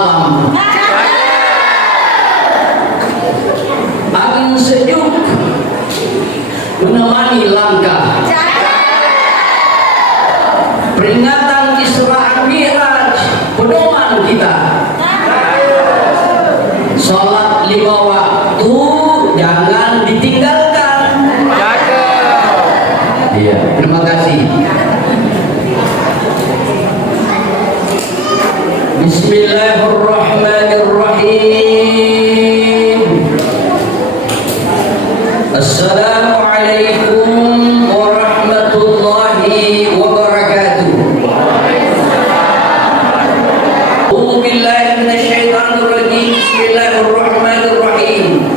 malam. Angin sejuk menemani langkah. Peringatan Isra Mi'raj pedoman kita. Salat 5 waktu jangan ditinggalkan. Iya, terima kasih. Bismillahirrahmanirrahim. Assalamualaikum warahmatullahi wabarakatuh. A'udzu billahi minasyaitonir rajim. Bismillahirrahmanirrahim.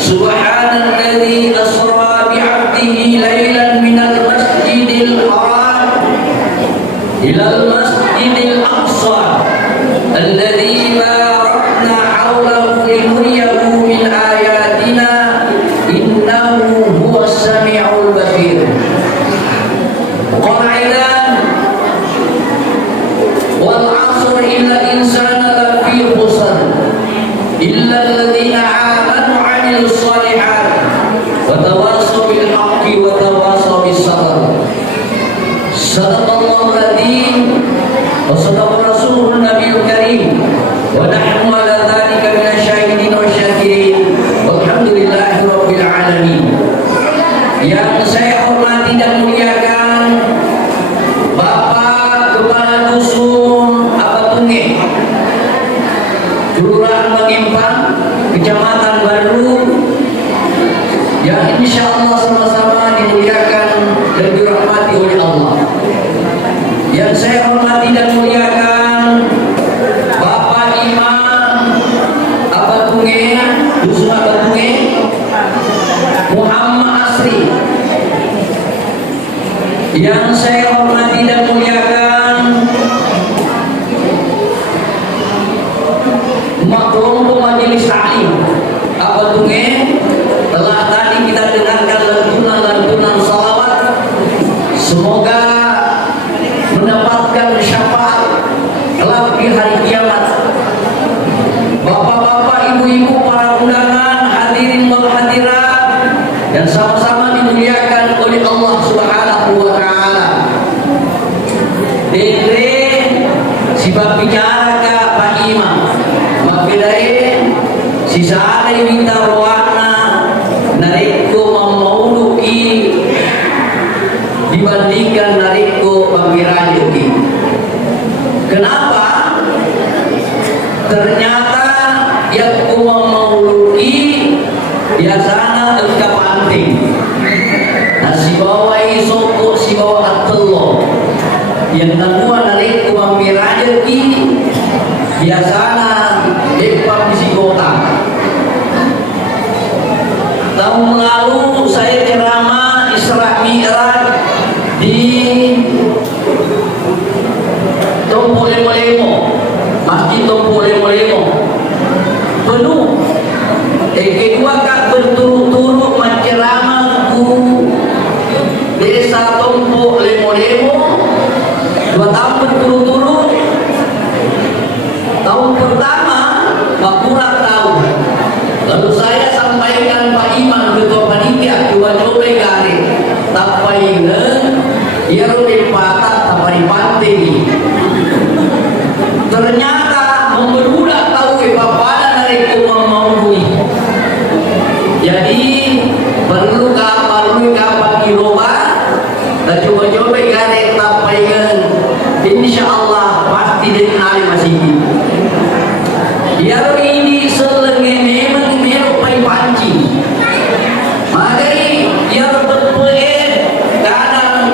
Subhanalladzi asra bi'abdihi lailan minal masjidil haram ilal masjidil aqsa alladzi barakna hawlahu linuriyahu min ayatina innahu huwas sami'ul basir. Qailan wal 'asr innal insana lafi khusr illa alladhina amanu wa 'amilus shalihat wa tawassaw bil haqqi wa tawassaw bis sabr. Sadaqallahul adzim wa sadaqa rasulun nabiyul karim wa nahnu ala dzalika minasyahidin wa syakirin walhamdulillahi rabbil alamin. Yang saya hormati dan muliakan Bapak Kepala Dusun Apatunge, Kelurahan Bangimpang, Kecamatan Baru, yang insyaallah sama-sama dimuliakan dan dirahmati oleh Allah. Yang saya hormati dan muliakan Bapak Imam Apatunge, Dusun Apatunge, Muhammad Asri. Yang saya hormati dan muliakan kelompok majelis taklim Apatunge. Telah tadi kita dengarkan lantunan salawat. Semoga mendapatkan syafaat kelak di hari kiamat. Bapak-bapak, ibu-ibu, para undangan, hadirin wal hadirat yang sama-sama dimuliakan oleh Allah Subhanahu wa taala. Dere sibab bicara ka Pak Imam. Magdalene si Sa'ay minta rohana nariko mamauluki dibandingkan nariko pangirajuki. Kenapa? Ternyata yang mamauluki biasanya engkau penting. Nasi bawai soko si bawa atelo. Yang kedua nariko pangirajuki biasanya depan di kota. Tahun lalu saya ceramah Isra Mi'raj di Tompo Lemo, Masjid Tompo Lemo, penuh. Kedua kak berturut-turut menceramah ku desa Tompo Lemo, 2 tahun berturut-turut. Tahun pertama kurang tahu. Lalu saya sampaikan Pak Imam ketua panitia coba-coba gari tapaingan ia rutin patah tapari pantai. Ternyata memberudak tahu bapak dari kumang maului. Jadi perlu kapal kiloba dan coba-coba gari tapaingan. Insyaallah pasti dengan masih. Yang ini selenge memang pai panci. Magai yang berpoe kadang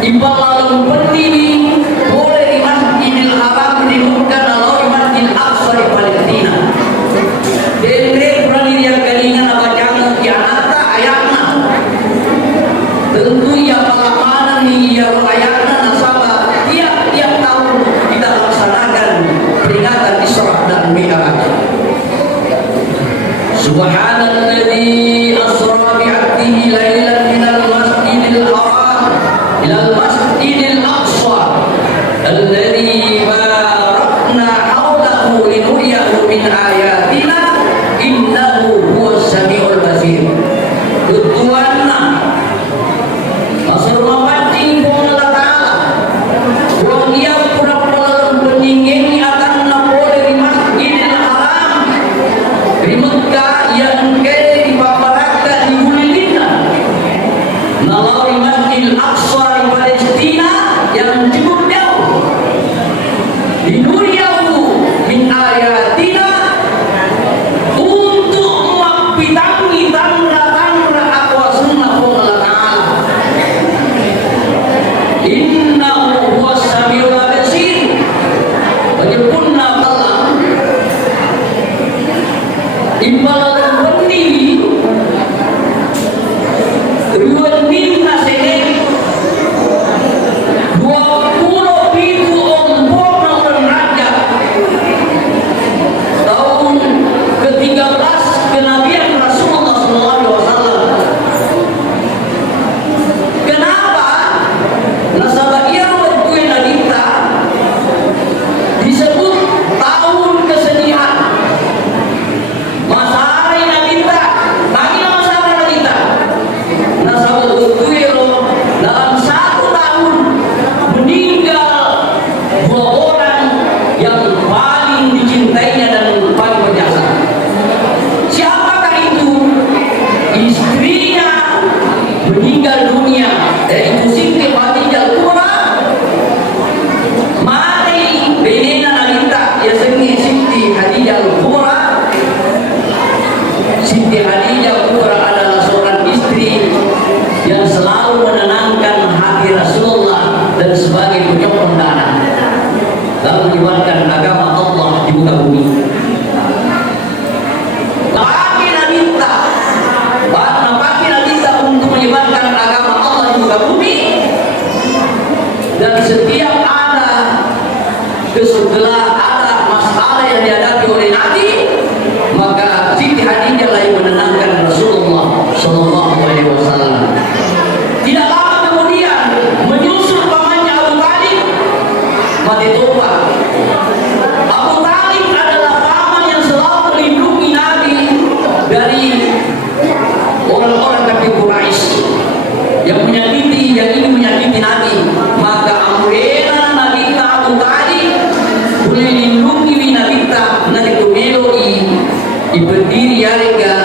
Ibalalung pendiri boleh di Masjidil Haram dibuka kalau di Masjidil Aqsa di Palestina. Dendre berani yang galingan abacang kianata ayatna. Tentu ya pengamanan nih ya ayatna nasabah tiap tahun kita laksanakan peringatan Isra dan Mi'raj. Subhanalladzi asra bi'abdihi lailan minal masjidil haram ilal masjidil aqsa alladzi barakna hawlahu linuriyahu min ayatina innahu huwas samiul basir. Tujuanna asal mawajin pun Allah Ta'ala wang ia pura-pura peningin akan napole di masjidil haram di Mekah yang kaya di Babaraka di Hulilina nalawi Masjidil Aqsa di Palestina yang cukup jauh dinuriyahu min ayatina untuk membidangi tanda-tanda akwasuna Allah Ta'ala. Innahu huwas samiul basir. Wajibunna Allah imbalan pendiri ribuan minta sene 20 ribu ompong dan raja tahun ke-13 kenabian Rasulullah SAW. Kenapa nasabah ia waktu nadita disebut tahun kesedihan? Masalah nadita, bagi masalah nadita. Nasabah Tuiro dalam 1 tahun meninggal 2 orang yang paling dicintainya dan paling berjasa. Siapakah itu? Istrinya meninggal dunia, yaitu Siti Khadijah Al-Kubra. Mari benena nadita ya sengi Siti Khadijah Al-Kubra. Siti Khadijah Al-Kubra adalah seorang istri yang selalu menenangkan hati Rasulullah dan sebagai penyokong darah lalu menyebarkan agama Allah di muka bumi. Bagi Nabita untuk menyebarkan agama Allah di muka bumi, dan setiap ada masalah yang dihadapi oleh Nabi, maka Siti Khadijah lah yang menenangkan Rasulullah Sallallahu Alaihi Wasallam. Tidak lama kemudian menyusul pamannya Abu Talib mati tobat. Abu Talib adalah paman yang selalu melindungi Nabi dari orang-orang kafir Quraisy yang ingin menyakiti Nabi. Maka amrena Nabi Abu Talib boleh lindungi Nabi nanti kumeloi berdiri harga.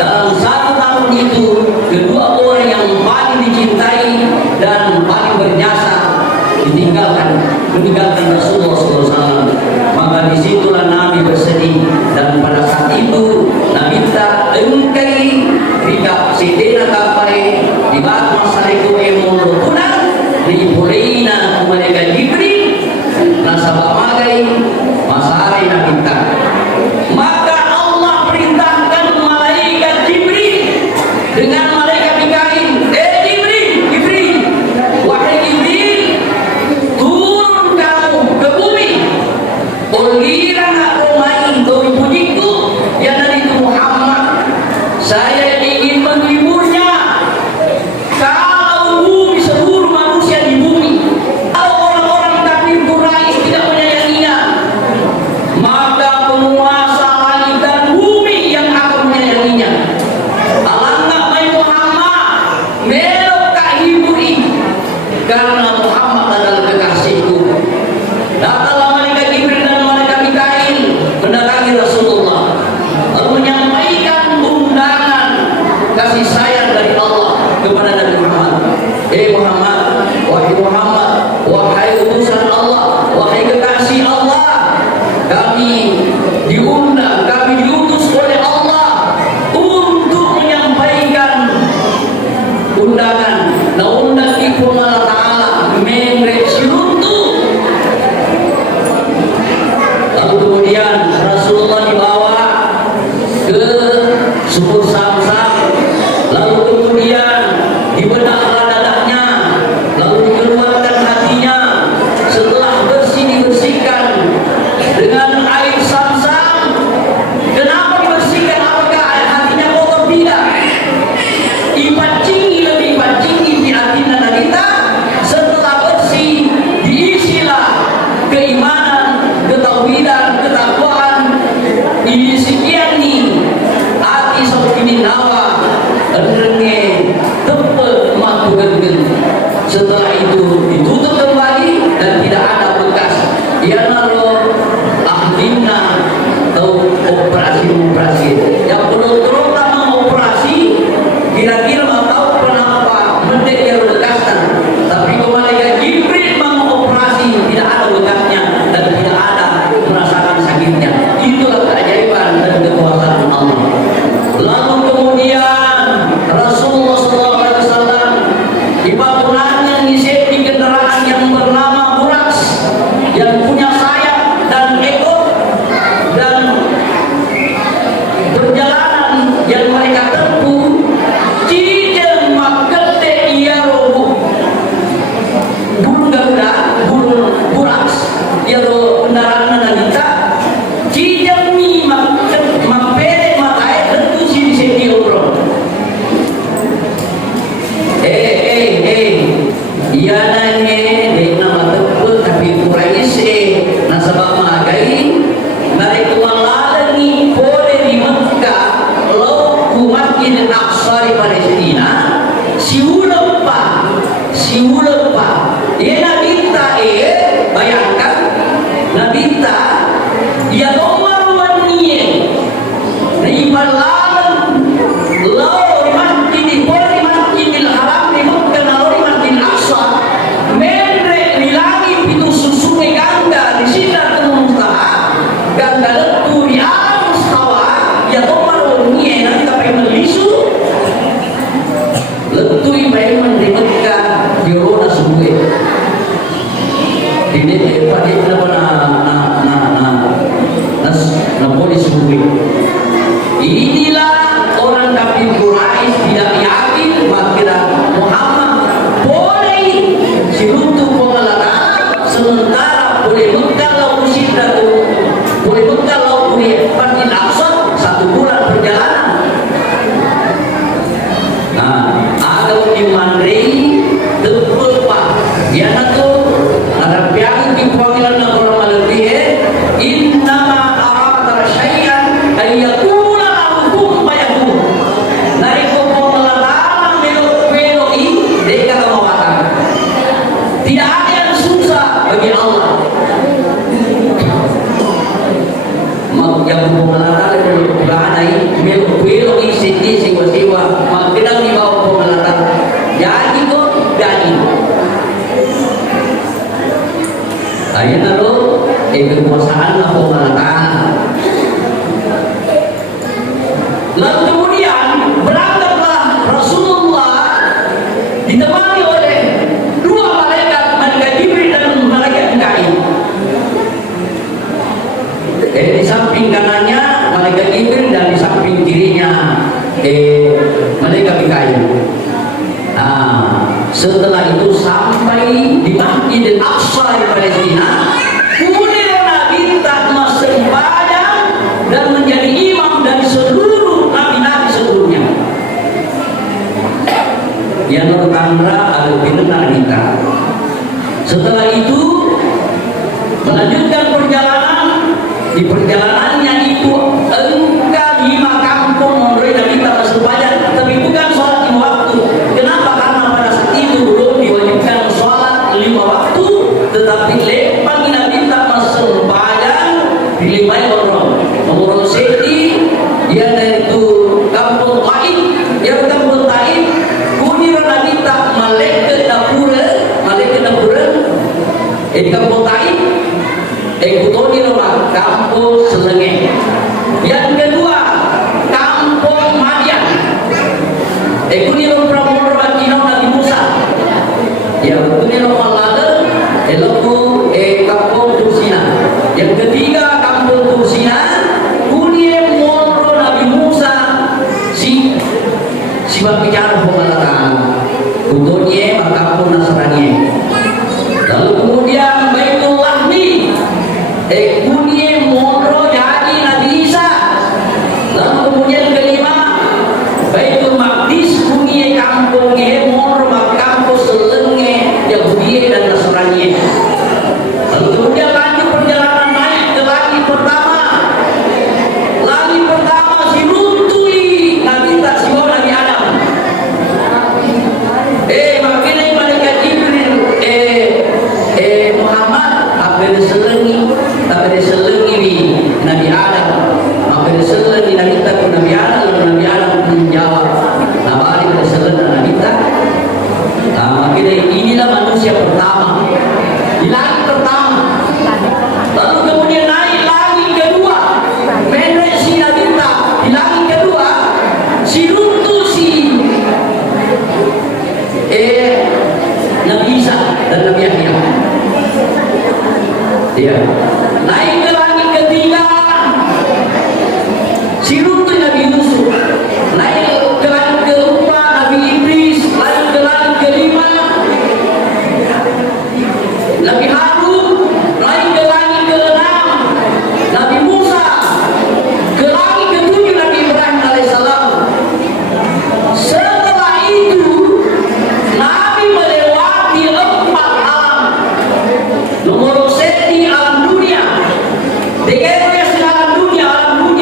Dalam 1 tahun itu kedua orang yang paling dicintai dan paling berjasa meninggalkan Rasulullah SAW. Maka disitulah Nabi bersedih, dan pada saat itu Nabi tak engkai jika sedena kapai di bawah masa itu emol punah dibolehina mereka Jibril nasabah magai masari Nabi tak. Maka Allah perintahkan malaikat Jibril dengan malaikat Mikail, Jibril, wahai Jibril, turun kamu ke bumi. Ulirang aku main doi pujiku yang dari Muhammad. Saya ingin menghiburnya. Kalau bumi seluruh manusia di bumi, kalau orang-orang kafir Quraisy tidak menyayanginya, maka penguasa langit dan bumi yang akan menyayanginya. Alangkah baik Muhammad melok tak hiburi, karena Muhammad adalah kekasihku. Datanglah malaikat Jibril dan malaikat Mikail mendatangi Rasulullah, lalu menyampaikan undangan kasih sayang dari Allah kepada Nabi Muhammad. Muhammad, wahai Muhammad, wahai utusan Allah, wahai kekasih Allah, kami diundang, kami diutus oleh Allah untuk menyampaikan undangan. Nah, undang itu genggeng. Setelah itu ditutup kembali dan tidak ada bekas. Dia naruh akhirnya atau operasi yang perlu tamang operasi kira-kira mau tahu kenapa mendek yang bekaskan, tapi kembali Jibril mau operasi tidak ada bekasnya dan tidak ada merasakan sakitnya. Itulah keajaiban dan kekuasaan Allah. Lalu kemudian Rasulullah SAW di bangunannya ngisi di kendaraan yang bernama Buraq yang punya sayap dan ekor, dan perjalanan yang mereka tempuh cijeng makete ia robuh burung garuda, burung Buraq ia roh kendaraan nanita cijeng mi mapede matai tentu si sini urang ia nanya dengan mateput tapi Quraisy nasabah magai mereka mengalami boleh di Mekah lo ku Masjid Al-Aqsa di Palestina si ulepa ia nabita bayangkan nabita ia nomor waniye na ibalalan lo di Masjid di Masjidil Haram di Mekah nalo di Masjid Al-Aqsa mendre nilangi pitu susunge gangga di sina Muntaha gangga letu di alam mustawa ya tomar waniye nanti kapai melisu letu ibayan di Mekah di rona suwe ini pada na polis suwe. Inilah orang kafir Quraisy tidak yakin bahwa Muhammad boleh diruntuh pengelolaan sementara boleh kalau musyidah boleh kalau boleh Masjid Al-Aqsa 1 bulan perjalanan. Nah, ada di Mandri tebel pak dia tu ada pihak di panggilan orang Malaysia innama arada syai'an ayyakuna hukum bayakun nari hukum melalama melok mereka kemawakan tidak ada yang susah bagi Allah yang hukum melalama melok melok sini siwa maknanya di bawah hukum melalama jadi kok jadi ayat lalu kekuasaan Allah mengatakan. Lalu kemudian berangkatlah Rasulullah ditemani oleh 2 malaikat Jibril dan malaikat Mikail. Di samping kanannya malaikat Jibril dan di samping kirinya malaikat Mikail. Nah, setelah itu sampai di Masjid Al-Aqsa di Palestina, kemudian Nabi tak sembahyang dan menjadi imam dari seluruh nabi-nabi sebelumnya. Yang Nurtandra ada benar kita. Setelah itu melanjutkan perjalanan. Di perjalanannya itu engkau 5 kampung menurut Nabi tak sembahyang, tapi bukan sholat 5 waktu. Kenapa? Karena pada saat itu belum diwajibkan sholat 5 waktu, tetapi lepang Nabi tak sembahyang dilimai orang. Orang Sedi yang itu kampung Taif, yang kampung Taif, kemudian Nabi tak malaikat dapur di kampung Taif. Kutoni rumah kampung Selenge. Yang kedua kampung Madian. Kuni rumah Kinong Nabi Musa. Yang kuni rumah Lada. Elaku kampung Tursina. Yang ketiga kampung Tursina. Kuni Monro Nabi Musa. Si bicara pengalaman. Kutoni kampung Nasrani. Lalu kemudian Baitul Lahmi. Kunie Monro jadi Nabi Isa. Lalu kemudian kelima Baitul Maqdis kunie kampung Monro kampung Selenge Yahudi dan Nasrani. Lalu kemudian lanjut perjalanan naik ke lagi dan Nabi Yahya. Ya. Naik ke langit ketiga, sirut Nabi Yusuf. Naik ke langit keempat, Nabi Idris. Naik ke langit kelima, Nabi Harun. Naik ke langit keenam, Nabi Musa. Ke langit ketujuh, Nabi Ibrahim alaihissalam. Setelah itu Nabi melewati 4 alam. Nomor seti alam dunia. Dikira alam dunia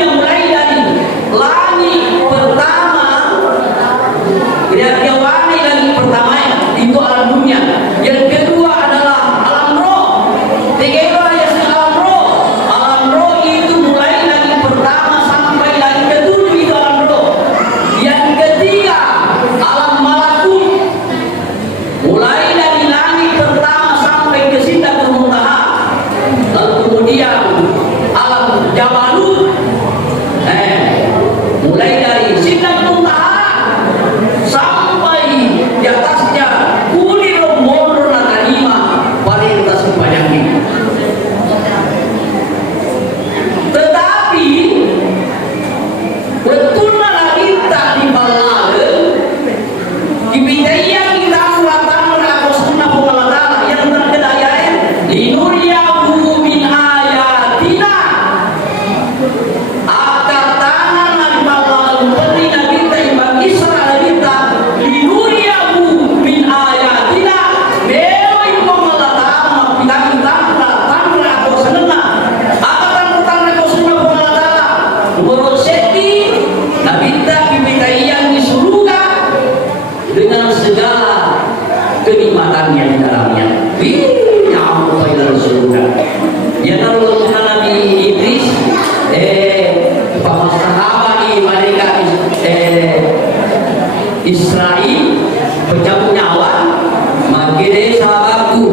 mulai dari langit pertama. Dia wangi langit pertama itu alam dunia. Yang kedua adalah alam roh. Dikira alam roh. Alam roh itu mulai langit pertama sampai langit ketujuh itu alam roh. Yang ketiga alam malakut. Mulai dari langit pertama sampai ke Sidratul Muntaha. Lalu kemudian alam Jabarut. Mulai dari Sidratul Muntaha sampai di atasnya Kulil Mondor Nakarima paling atas banyak. Tetapi betul kita di balale dibidaya kita mengatakan aku sunnah pengalatala yang terkedaya linuriyahu min ayatina akatana nabi balale peri nabi imbang isra nabi linuriyahu min ayatina melo ibu pengalatala kita tanra aku senena akatan tanra aku sunnah pengalatala nomor seti nabi dibidaya di surga dengan segala kenikmatannya di dalamnya. Ya Allah, ila surga. Ya kalau Nabi Idris para sahabat mereka Israel pencabut nyawa, makanya sahabatku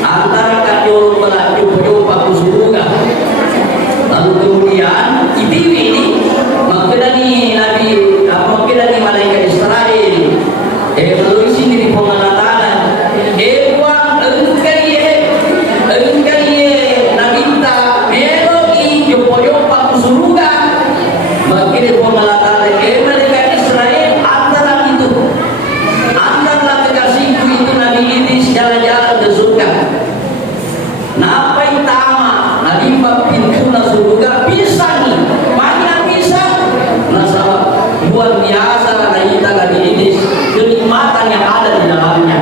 antara kanyol melaju penyumpah ke surga. Lalu kemudian ini makanya Nabi malaikat Israel lalu sini di pengalatan buang engkau nabita meloki jopo-jopo surga makanya pengalatan malaikat Israel antara kekasihku itu Nabi Idris jalan-jalan ke surga. Napai tama nalimba pintu na surga pisang banyak pisang nasabab luar biasa kata kita Nabi Idris kenikmatan yang ada di dalamnya.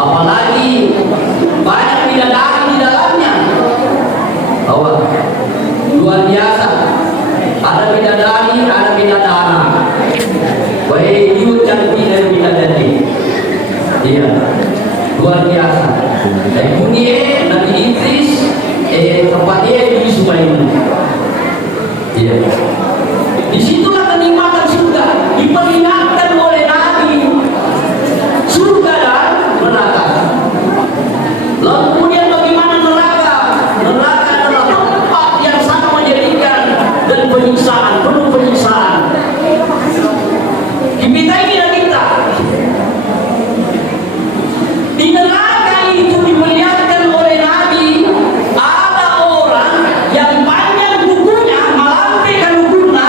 Apalagi banyak bidadari di dalamnya. Luar biasa. Ada bidadari, ada bidadara. Wahai you cantik dan bidadari. Iya, luar biasa. Dan dunia Nabi Idris tempatnya di Sumainu. Iya. Disitulah kenikmatan surga diperingatkan oleh Nabi. Surga dan neraka. Lalu kemudian bagaimana neraka? Neraka adalah tempat yang sangat menjadikan dan penyiksaan, penuh penyiksaan. Kita ini dan kita. Di neraka itu diperlihatkan oleh Nabi ada orang yang panjang bukunya, melampikan bukunya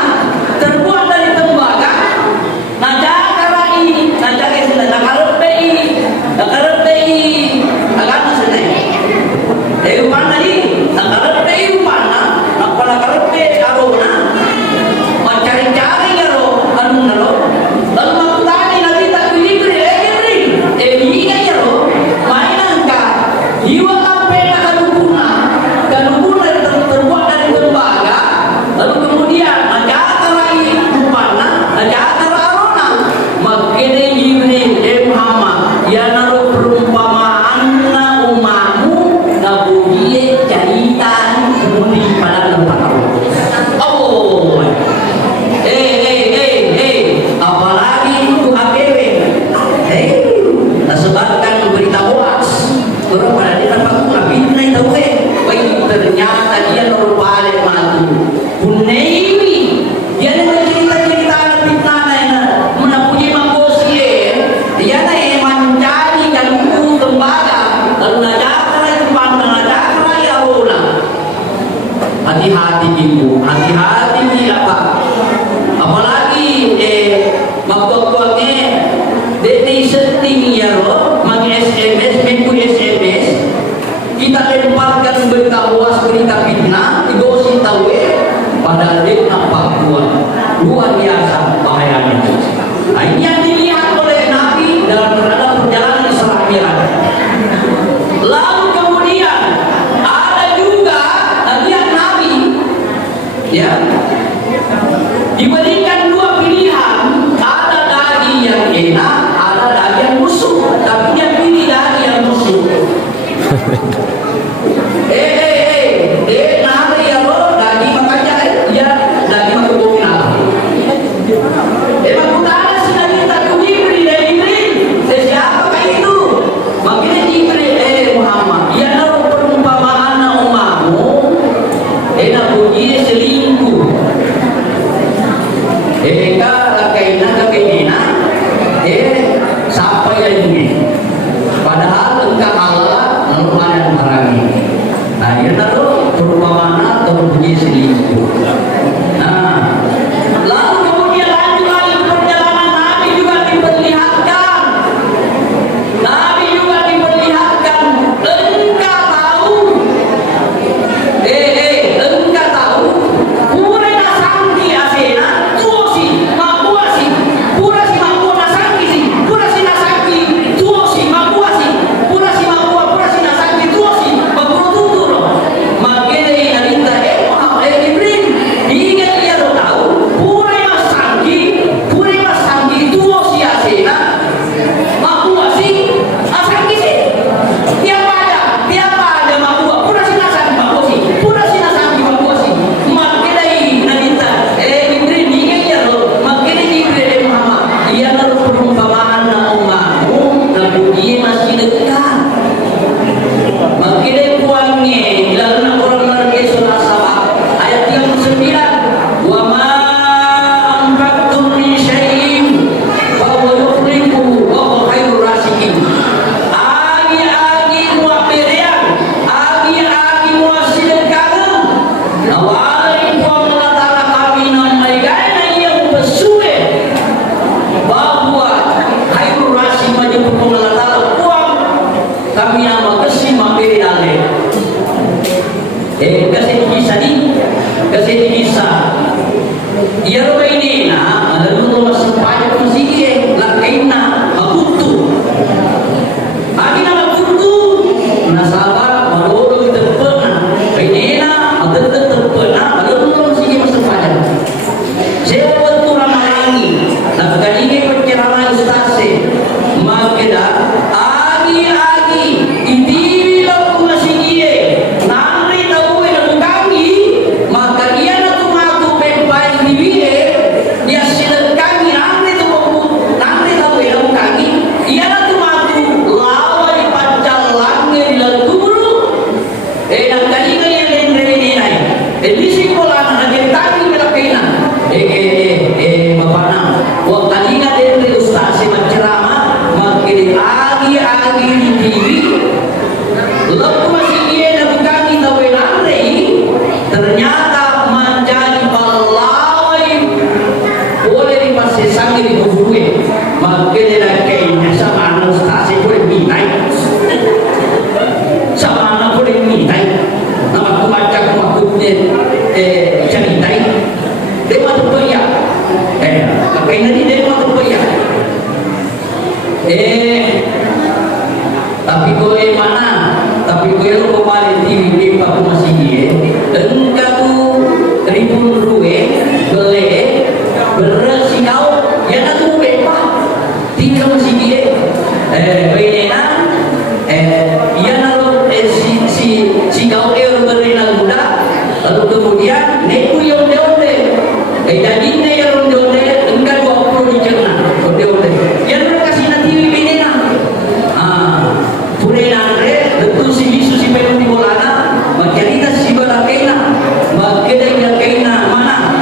hati-hati ibu, hati-hati nih apa, apalagi magkukuangnya deti setting ya lo, mag SMS, minggu SMS, kita lemparkan berita luas, berita fitnah, digosin tahu padahal dia nampak luar biasa bahayanya. Nah, ini yang dilihat oleh Nabi dalam perjalanan Isra Mi'raj. Lalu kemudian ada juga lihat Nabi, ya, diberikan dua pilihan, ada daging yang enak, ada daging yang busuk, tapi dia pilih daging yang busuk. Nari ya lo, daging makanya ya daging makubungin apa? Makutana si daging tak Jibril dari Jibril, siapa kayak itu? Makanya Jibril Muhammad, ya naruh perumpamaan na umamu, nabuji selingkuh. Kaina kebinina, siapa yang ini? Padahal engkau Allah melupakan harangi. Nah, ya naruh perumpamaan atau berbunyi selingkuh. Nah, lalu kemudian lanjut lagi perjalanan Nabi juga diperlihatkan. Nabi juga diperlihatkan. Engkau tahu, engkau tahu, pura sangki asena, tuosi, makuasi, pura si makua nasangki si, pura si nasangki, tuosi, makuasi, pura si makua, pura si nasangki, tuosi, makua tuturo. Makanya inalita Jibril, ingat dia lo tahu, pura masangki, tuosi asena, makuasi, asangki si. Tiap ada makua, pura si nasangki, makuasi, pura si nasangki, makuasi. Makanya inalita Jibril, ingat dia lo, makanya Jibril Muhammad, ia naruh perumpamaan na umamu, na puji masih dekat. Makanya kuangnya, lalu orang lagi surah Sabah ayat 39, wa ma anfaqtum min syai'in fa huwa yukhlifu wa huwa khairur rasikin. Agi muak berian, agi muak sedekah. Nawalai kuang latara kami namai gana yang bersuwe bahwa khairur rasim majemuk kuang latara kuang kami nama kasih maberi dale. Kasih kisah. Ia roba ini na, lalu lo sempat musik lakaina makutu. Agi na makutu, nasabar malolo terpena. Ini na, ada terpena, lalu lo musik sempat. Saya waktu ramalangi, nak kali pencerahan stase, makeda agi itilah masih dia. Nari tahu na bukangi, maka dia na tumaku pempai di biye, dia silakangi nari tu nari tahu na bukangi, dia na tumaku lawai pancal langit lalu guru. Nak kali yang ini nai, ini sekolah na nagentani melakaina. Bapak na, wah kali na dari ustaz si menceramah, makin agi di TV. Lalu masih dia na bukangi tahu nari, ternyata menjadi balawai boleh dipasang sangi di kubuwe. Makin dia kayaknya sama anak ustaz si boleh mintai, sama anak boleh mintai. Nama kumacak kumakutnya ceritai. Dia matu payah. Makanya dia matu payah. Tapi kau mana? Tapi kau kemarin TV aku masih dia. Engkau ribun ruwe, bele, berasi kau, ya nak tu bepa. Tinggal masih dia. Beina, ya nak si kau dia berena muda. Lalu kemudian neku yang dia. Jadinya yang onde engkau 20 dicerna onde yang kasih nanti bibinena pure nangre betul si bisu si penuh di bolana makyarita si balakaina makeda yang kaina mana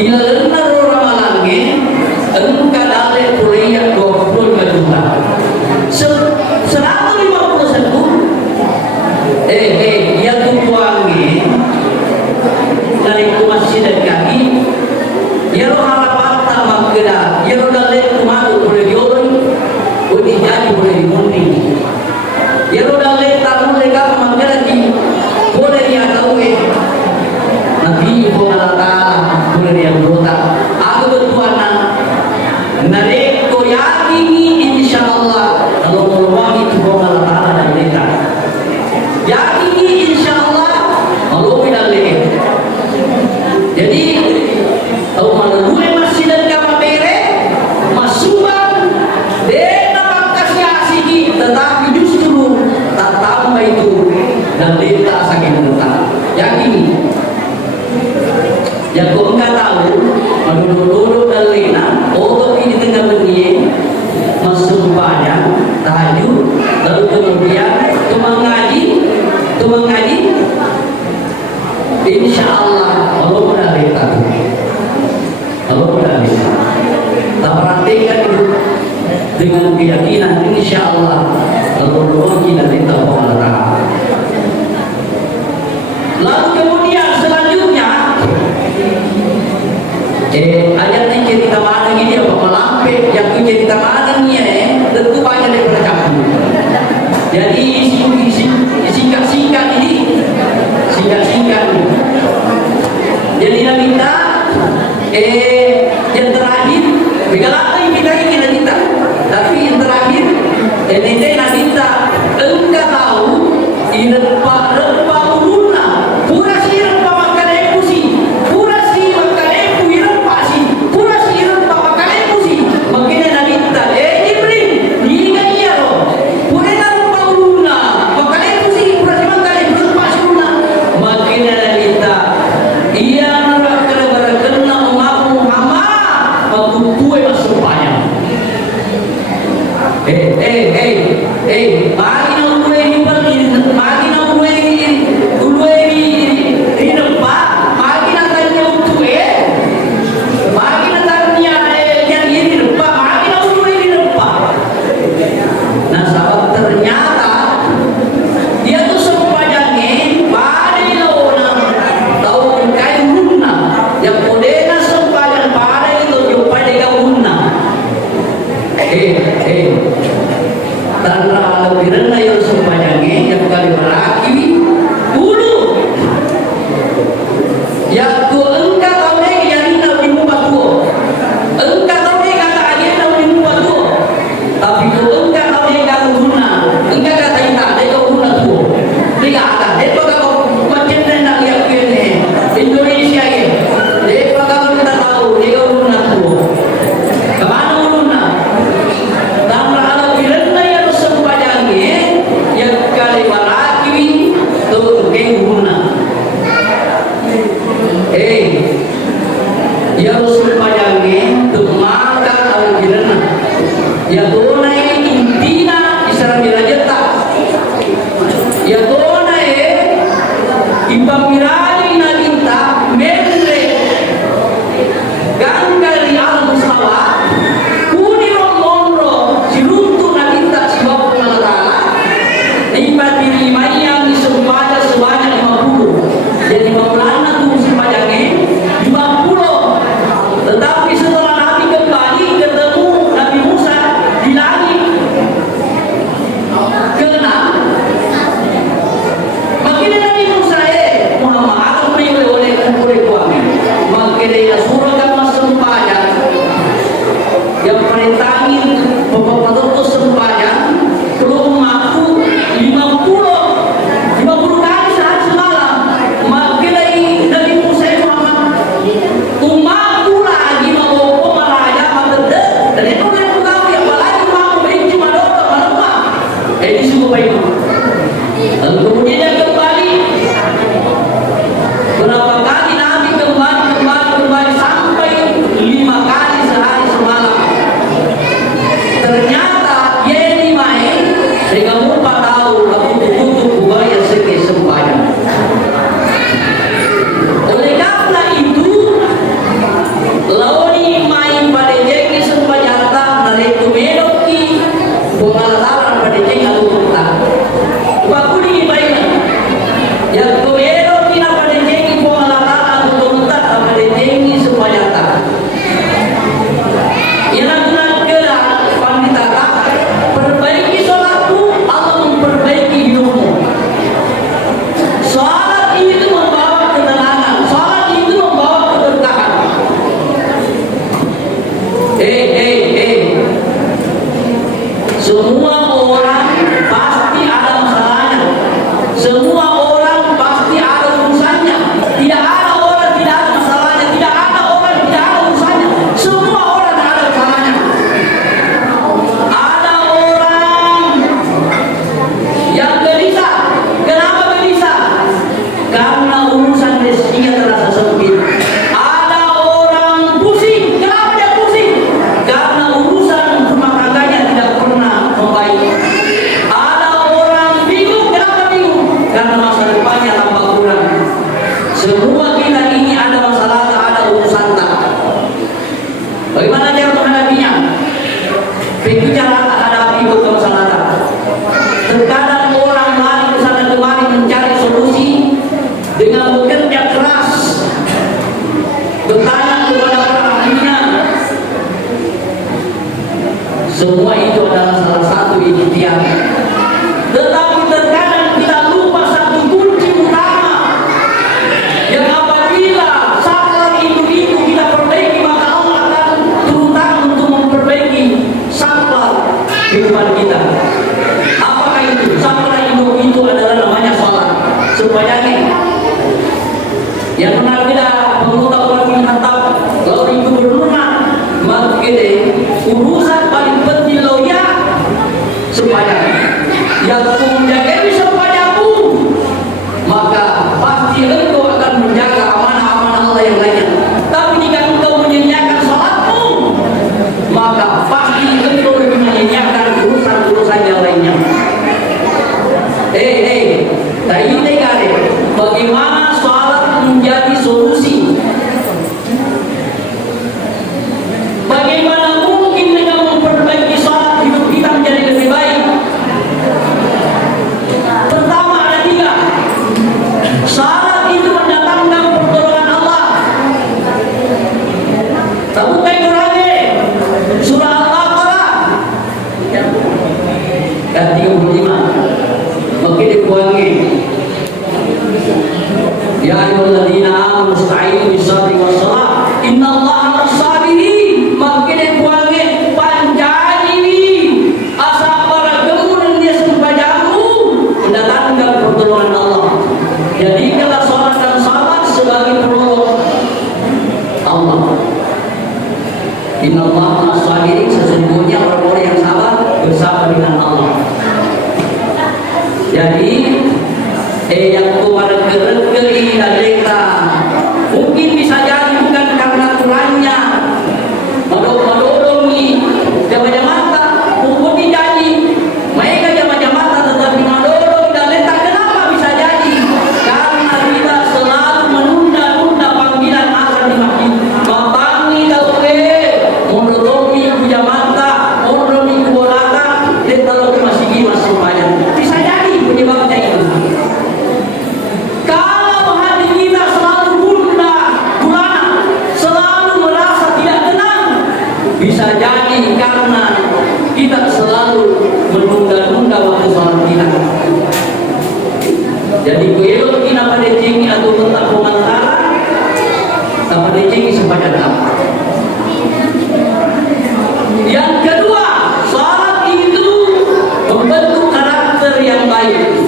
Ilalena ramalange engka dale kuliah 25 juta. 151 ya tuange dari masjid dan kaki ya lo harapan tak makna ya lo dale kumadu boleh dioloi boleh jadi boleh dimundi ya lo dale tamu lega makna di boleh dia tahu nabi Allah taala boleh dia berota aku bertuana nare ko yakini insyaallah kalau meluangi itu Allah taala dan kita yakini insyaallah Allah tidak lagi jadi tahu mana dua masjid dan kamar bere masuban dena makasih asiki tetapi justru tak tambah itu dan deta sakit mentah yakini yang kau enggak tahu menurut dan lena oh ini tengah begini masuk banyak tahajud lalu kemudian tu mengaji insyaallah Allah mudah kita tak perhatikan itu dengan keyakinan insyaallah Allah kita minta Allah. Lalu kemudian selanjutnya ayat ini cerita mana ini apa melampe yang cerita mana ni tentu banyak daripada campur. Jadi singkat-singkat ini jadi nak minta yang terakhir begala yang kita tapi yang terakhir ini nak minta engkau tahu ini rempa uruna pura si rempa makan ekusi pura si makan eku rempa si pura si rempa makan ekusi makanya nak minta Jibril ingat iya loh pura nak rempa uruna makan ekusi pura si makan eku rempa si uruna makanya nak minta iya nak kena umat Muhammad aku tuwe masuk banyak bagi nak tuwe ni bagi nak tuwe ni nampak bagi nak tanya tuwe bagi nak tanya yang ini nampak bagi nak tuwe ni nampak nah sahabat ternyata dia tu sempajangnya pada launa tahu kain guna yang modena sempajang pada itu pada guna tanpa lebih rendah yang sempajangnya yang kali beraki dulu ya tu engkau tahu ni yang ini nak dimubat tu engkau tahu ni kata aja nak dimubat tu tapi tu engkau tahu ni kata guna engkau kata ina dia guna tu dia kata dia kau macam mana nak lihat ni Indonesia ni dia kau kita tahu dia guna tu kemana guna tanpa lebih rendah yang sempajangnya yang kali beraki tu guna ya sempajangnya tu maka lebih rendah ya tunai intina isara mirajeta ya tunai ipamirali na kita membre ganggali alam sawah kuni romonro siluntu na kita sibab nalala ipatiri mayang isumpada sebanyak 50 jadi 50 na tu sempajangnya 50 tetapi setelah Nabi kembali ketemu Nabi Musa di langit keenam makanya Nabi Musa Muhammad akan memilih oleh kumpul-kumpul makanya surah kama sempajang yang perintahkan beberapa sempajang belum mampu 50 kali sehari semalam makanya Nabi Musa Muhammad Semua itu adalah salah satu ikhtiar. Tetapi terkadang kita lupa satu kunci utama, yang apabila saklar itu kita perbaiki, maka Allah akan turun tangan untuk memperbaiki saklar kehidupan kita. Apakah itu? Saklar itu adalah namanya sholat. Supaya yang benar tidak mengutamakan mantap kalau itu berlunak, maka urusan paling penting lo ya supaya yang menjaga bisa padamu, maka pasti engkau akan menjaga amanah-amanah Allah yang lainnya. Tapi jika engkau menyanyiakan sholatmu, maka pasti engkau lebih menyanyiakan urusan-urusan yang lainnya. Tahu negara bagaimana sholat menjadi solusi? Bagaimana mungkin dengan memperbaiki sholat hidup kita menjadi lebih baik? Pertama ada 3. Sholat itu mendatangkan pertolongan Allah. Tahu Qurannya surah Al-Baqarah ayat 35. Maka dikuangi ya ayyuhalladzina amanu ista'inu bis-sabri was-shalah innallaha ma'as-sabirin. Maka dikuangi panjani asa para kemudian dia sempajamu mendatangkan pertolongan Allah. Jadi kalau sholat dan salat sebagai penolong Allah. Innallaha ma'as-sabirin, sesungguhnya orang-orang yang sabar bersama dengan Allah. Jadi yang keluar ke kita mungkin bisa jadi bukan karena Qurannya madodongi jama-jamata pun dijanji mereka jama-jamata, tetapi madodong dan letak. Kenapa bisa jadi? Karena kita selalu menunda-nunda panggilan asal di masjid. Matangi dauke madodongi jamata madodongi kubolata dan kalau ke masjid masuk banyak. Bisa jadi penyebabnya itu. Kalau hati kita selalu bunda, gulana, selalu merasa tidak tenang, bisa jadi karena kita selalu menunda-nunda waktu sholat kita. Jadi kalau kita pada jengi atau letak pengantaran, pada jengi sepanjang. Yang kedua, sholat itu membentuk karakter yang baik.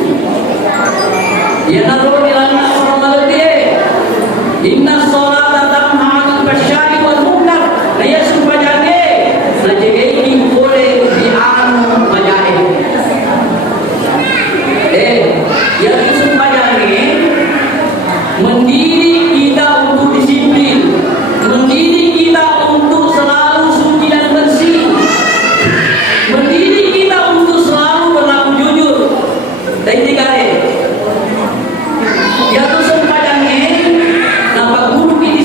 Ya naruh bilangnya orang malatih, inna sholata tanha 'anil fahsya'i wal munkar. Dia supaya najege ini boleh dianu majae. Yang supaya mendidik kita untuk disiplin, mendidik kita untuk selalu suci dan bersih, mendidik kita untuk selalu berlaku jujur. Dan tiga yang tu sempadannya nampak guru ini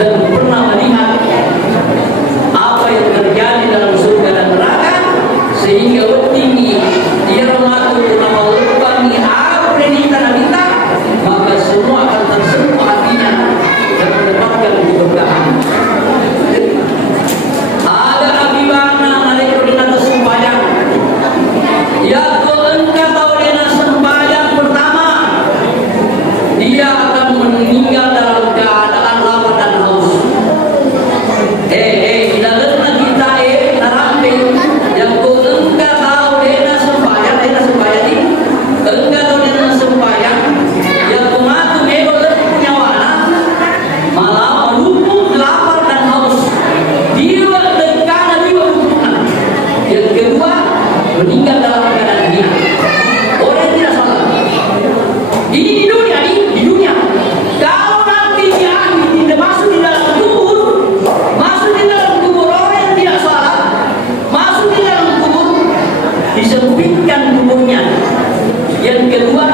dan pernah melihat apa yang terjadi dalam surga dan neraka, sehingga tinggi dia mengaku nama lebangi apa yang kita minta, maka semua akan tersentuh hatinya dan mendapatkan keberkahan. Ada abibana mereka dengan sembahyang, ya engkau tahu dengan sembahyang pertama dia akan meninggal dalam keadaan lapar dan haus. Dalam kita narampe yang engkau tahu dengan sembahyang ini, engkau tahu dengan sembahyang yang kumatu mego punya wana malah meluput lapar dan haus. Dia tegana dia luputan. Yang kedua meninggal dalam keadaan ini. Orang yang tidak salah. Ini di dunia kalau nanti dia tidak masuk di dalam kubur, orang yang tidak salah masuk di dalam kubur, disempitkan kuburnya. Yang kedua,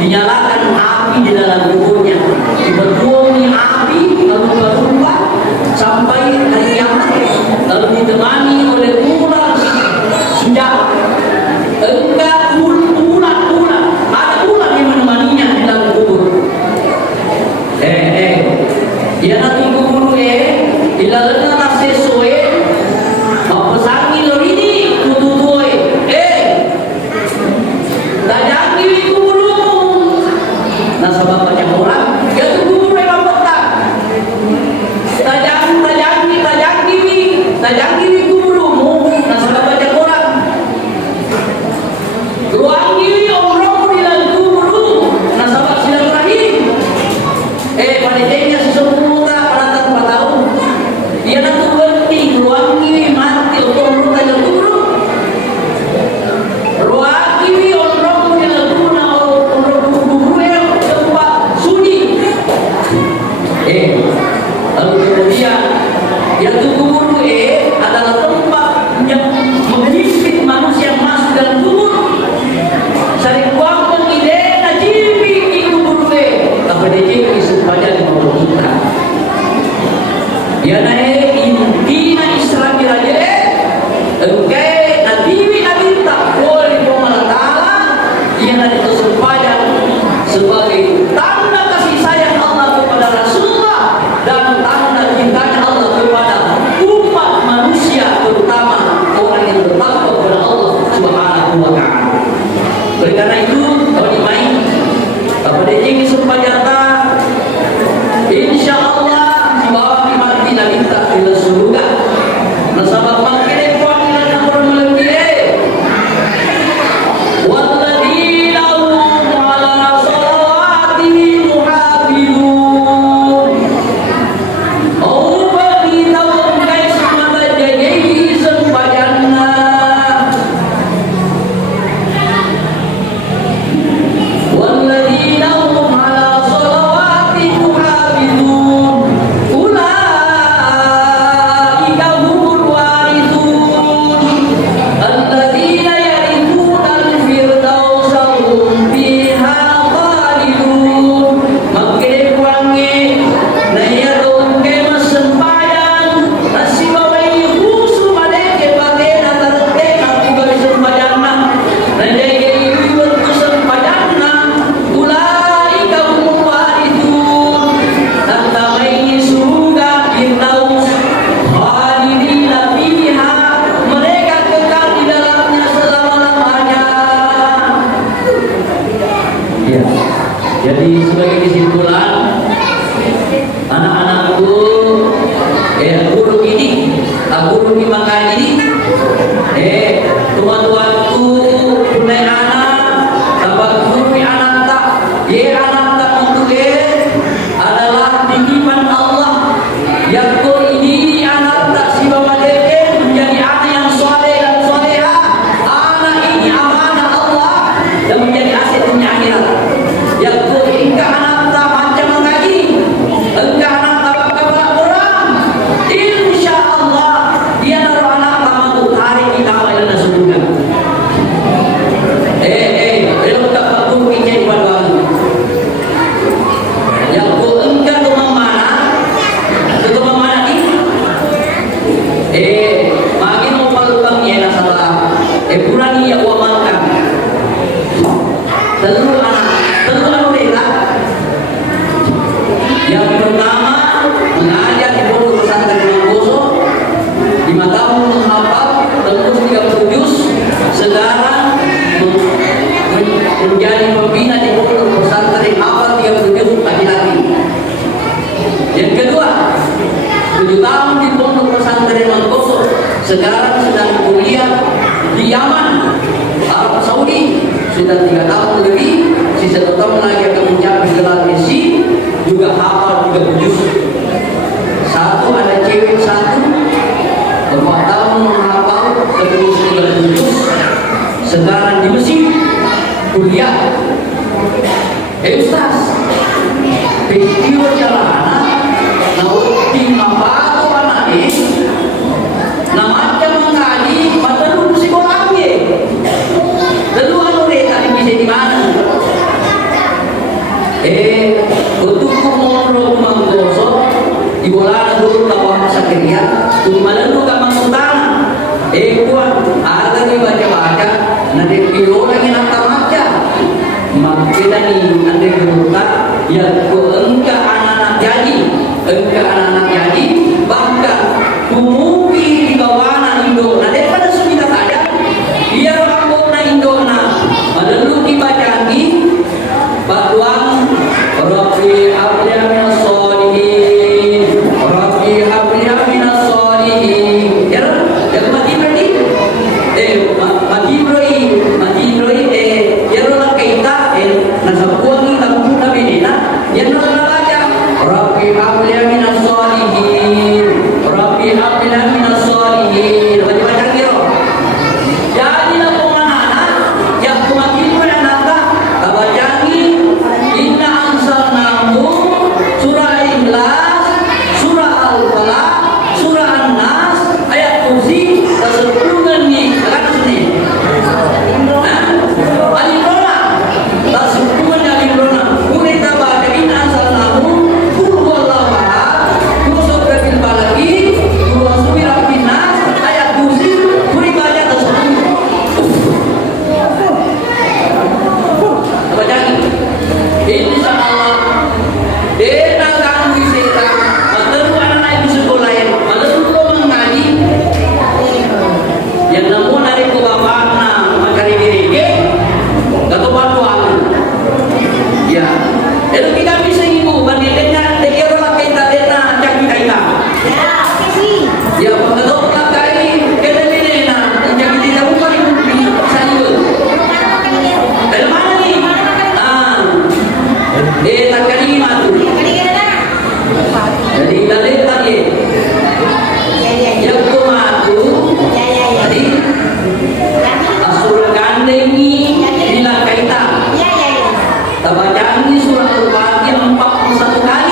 dinyalakan api di dalam kuburnya, dibertuangi api lalu berubah sampai hari kiamat, lalu ditemani oleh ular senjata. Enggak ular, ada ular yang menemaninya di dalam kubur. Dia nanti kubur ilalana nasi soe, mapasangi lo ini tututoe. Tajangi di kubur nasa bapaknya orang, dia tu kubur memang petang. Tajangi di kuburmu nasa bapaknya orang. Ruangi orang di dalam kubur nasabah silaturahim. Panitenya sesepuh pada tanpa tahu. Dia nanti berhenti ruangi mati orang di dalam kubur. Ruangi orang di dalam kubur orang kubur yang tempat sudi. Lalu kemudian yang kubur adalah tempat yang menyimpit manusia masuk dalam kubur. Sari kuang ide na jibi di kubur tapi dia jibi supaya dimaksudkan. Ya naik intina Islam raja engkai na jibi na minta boleh pemerintah yang ada itu supaya sebagai tanda kasih sayang Allah kepada Rasulullah dan tanda cintanya Allah kepada umat manusia, terutama orang yang bertakwa kepada Allah Subhanahu wa Ta'ala. Oleh karena itu, kalau dimain, apa dia ingin supaya sekarang sedang kuliah di Yaman, Arab Saudi, sudah 3 tahun lebih, sisa 1 tahun lagi akan mencapai gelar S, juga hafal 30 juz. Satu ada cewek satu, 4 tahun menghafal 30 juz, sekarang di Mesir kuliah. Ustaz, video jalanan, nauti apa anak ini? Nama mengaji, mata lu sekolah lagi. Lalu anu tadi bisa di mana? Untuk ngobrol menggosok di bola dulu lawan sakria, kemana lu kamu sultan? Kuat, ada di baca-baca, nanti video lagi nak baca. Makanya nih nanti berita ya engkau anak-anak jadi, bahkan kumupi di bawah Indo. Nah daripada sudah ada, biar rambut Indo lalu dibaca di batuan Rabbi habli minas sholihin, Rabbi habli minas sholihin. Ya, yang mati berarti mati broi ya rola kita nasabuang ni tamu na binina ya rola baca Rabbi habli minas sholihin, Rabbi habli minas sholihin. Baca kira jadi na po anak yang kumatin mo na nata tabajangi inna anzalnahu surah Ikhlas, surah Al-Falaq, surah An-Nas, ayat kursi tersebut ni akan sini. Al-Imran, tersebut Al-Imran. Kita baca inna anzalnahu qul huwallahu ahad, surah Al-Falaq, surah An-Nas, ayat kursi, kuri baca tersebut. Tabajangi. Insyaallah dena kan bisa malu anak ibu sekolah yang malu mengaji yang namun dari ko bapak na makarigirige gato bantu aku ya itu kita bisa ibu bandingnya dekero lah kita dena cakwi kaita ya gato lah kai kena dena cakwi tidak bukan sayur dari mana nih tak kalimat tu. Jadi dalil tadi. Yang kumatu. Tadi. Surah gandengi bila kaita. Tabacaan ni surah Al-Fatihah 41 kali.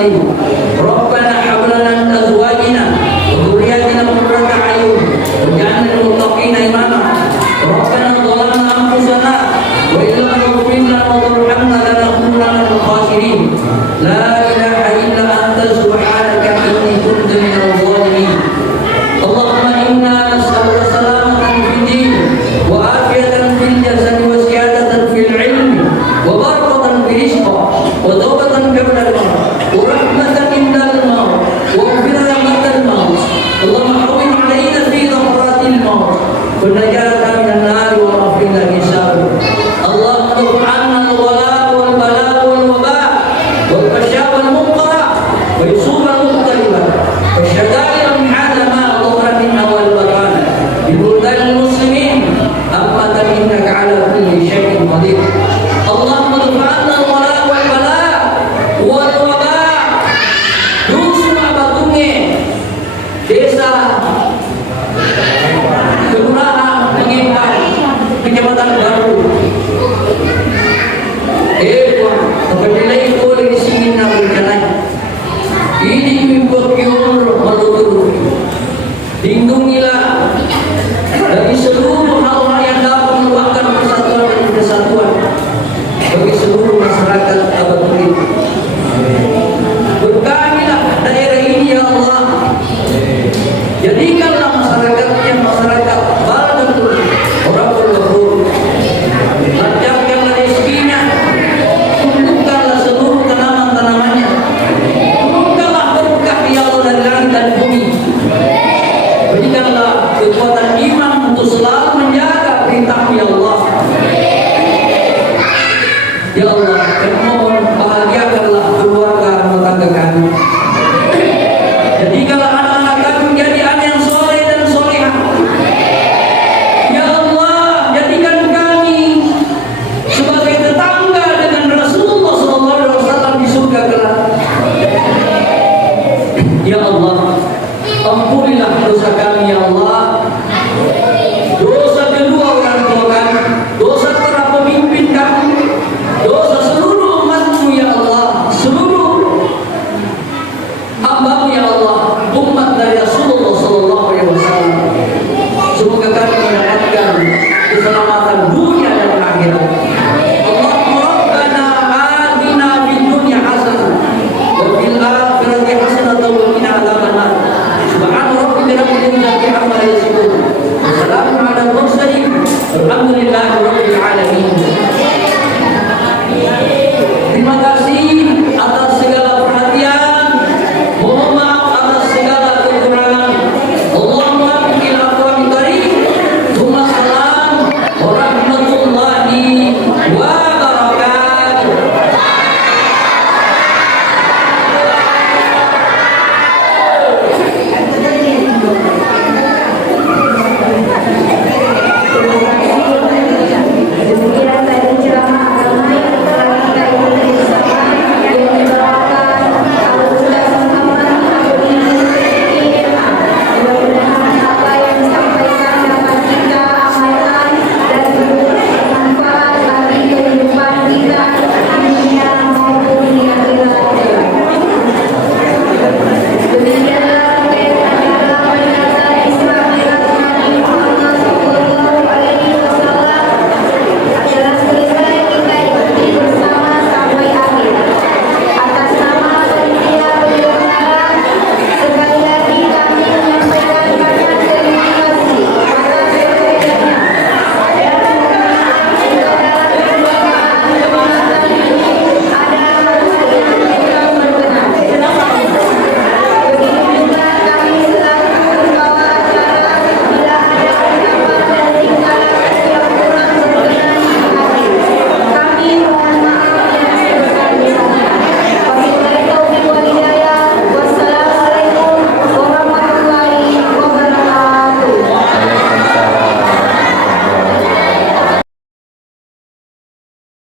المرسلين ربنا هب لنا من أزواجنا وذرياتنا قرة أعين واجعلنا للمتقين إماما ربنا ظلمنا أنفسنا وإن لم تغفر لنا وترحمنا لنكونن من الخاسرين لا إله إلا أنت سبحانك إني كنت من الظالمين اللهم إنا نسألك سلامة في الدين وعافية في الجسد وزيادة في العلم وبركة في الرزق وتوبة قبل الموت ورحمة عند الموت ومغفرة بعد الموت اللهم هون علينا في ضمرات الموت والنجاة من النار وغفر الحساب اللهم ارفع عنا الولاء والبلاء والوباء والفحشاء والمنكر ويسوء المختلفة والشدائد من هذا ما ظهر منا والبطن ببلدان المسلمين أما إنك على كل شيء قدير اللهم ارفع عنا الولاء والبلاء والوباء dusun Abatunge desa kelurahan Pengimpang Kecamatan Baru kebetulan itu di sini namun ini membuat kiur melutur lindungilah dari seluruh hal yang dapat menyebabkan persatuan dan kesatuan bagi seluruh masyarakat Abatunge. Berkahilah daerah ini ya Allah. Jadikanlah masyarakatnya masyarakat baladatul orang bergabung. Lancarkanlah rezekinya, tumbuhkanlah seluruh tanaman-tanamannya, turunkanlah berkah ya Allah dari langit dan bumi. Berikanlah kekuatan iman untuk selalu menjaga perintah ya Allah. Ya Allah, kami mohon bahagiakanlah keluarga rumah tangga kami. Jadikanlah anak-anak kami menjadi anak yang soleh dan solehah. Ya Allah, jadikan kami sebagai tetangga dengan Rasulullah SAW di surga kelak. Ya Allah, ampunilah dosa kami ya Allah.